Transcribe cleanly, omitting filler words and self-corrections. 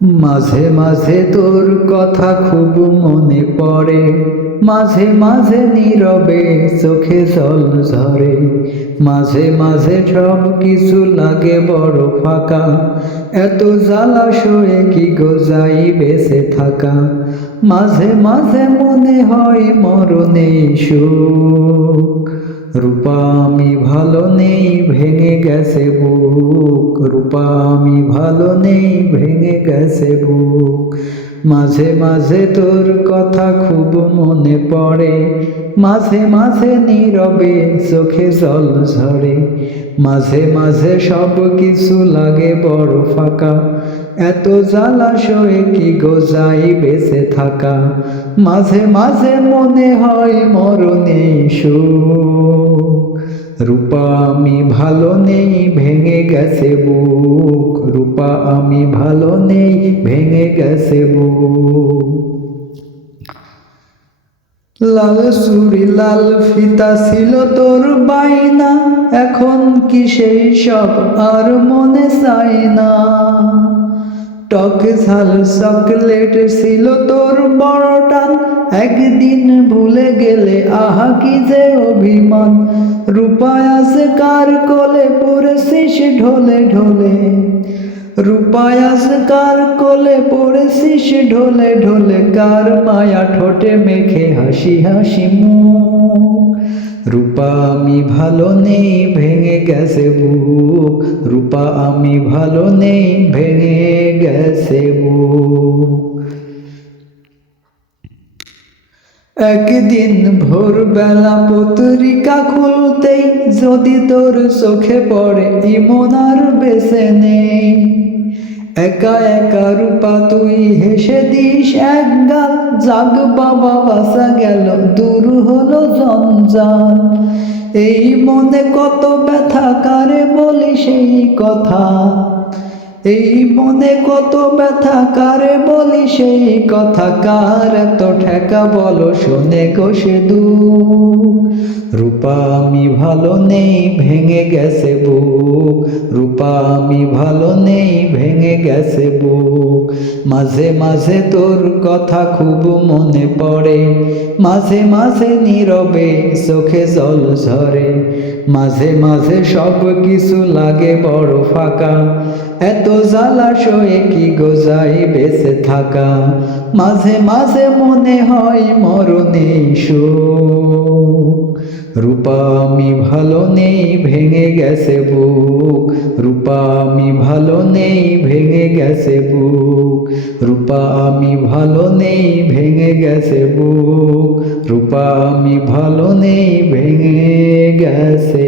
মাঝে মাঝে তোর কথা খুব মনে পড়ে, মাঝে মাঝে নীরবে চোখে জল ঝরে। মাঝে মাঝে সব কিছু লাগে বড় ফাঁকা, এত জ্বালাশয়ে কি গো যাই বেঁচে থাকা। মাঝে মাঝে মনে হয় মরণেই সুখ, রূপা আমি ভালো নেই ভেঙে গেছে বুক, রূপা আমি ভালো নেই ভেঙে গেছে বুক। মাঝে মাঝে তোর কথা খুব মনে পড়ে, মাঝে মাঝে নীরবে চোখে জল ঝরে। মাঝে মাঝে সব কিছু লাগে বড় ফাঁকা, এত জ্বালাশয়ে কি গো যাই বেঁচে থাকা। মাঝে মাঝে মনে হয় মরণেই সুখ, রূপা আমি ভালো নেই ভেঙে গেছে বুক, রূপা আমি ভালো নেই ভেঙে গেছে বুক। লাল চুড়ি লাল ফিতা ছিল তোর বাইনা, এখন কি সেই সব আর মনে চাই না। টক ঝাল চকলেট ছিল তোর বড় টান, একদিন ভুলে গেলে আহা কি যে অভিমান। রূপা আছে কার কোলে পড়েছিস ঢলে ঢলে, রূপা আছে কার কোলে পড়েছিস ঢলে ঢলে। কার মায়া ঠোঁটে মেখে হাসি হাসি মুখ, রূপা আমি ভালো নেই ভেঙে গেছে বুক, রূপা আমি ভালো নেই ভেঙে গেছে বুক। একদিন ভোরবেলা পত্রিকা খুলতেই যদি তোর চোখে পড়ে ইমন আর বেঁচে নেই। একা একা রূপা তুই হেসে দিস এক গাল, জাগ বাবা বাসা গেল দূর হলো জঞ্জাল। এই মনে কত ব্যথা কারে বলি সেই কথা, এই মনে কত ব্যথা কারে বলি সেই কথা। কার এত ঠেকা বলো শোনে গো সে দুঃখ, রূপা আমি ভালো নেই ভেঙে গেছে বুক, রূপা আমি ভালো নেই ভেঙে গেছে বুক। মাঝে মাঝে তোর কথা খুব মনে পড়ে, মাঝে মাঝে নীরবে চোখে জল ঝরে। মাঝে মাঝে সব কিছু লাগে বড় ফাঁকা, এত জ্বালাশয়ে কি গো যাই বেঁচে থাকা। মাঝে মাঝে মনে হয় মরণেই সুখ, রূপা আমি ভালো নেই ভেঙে গেছে বুক, রূপা আমি ভালো নেই ভেঙে গেছে বুক, রূপা আমি ভালো নেই ভেঙে গেছে বুক, রূপা আমি ভালো নেই ভেঙে গেছে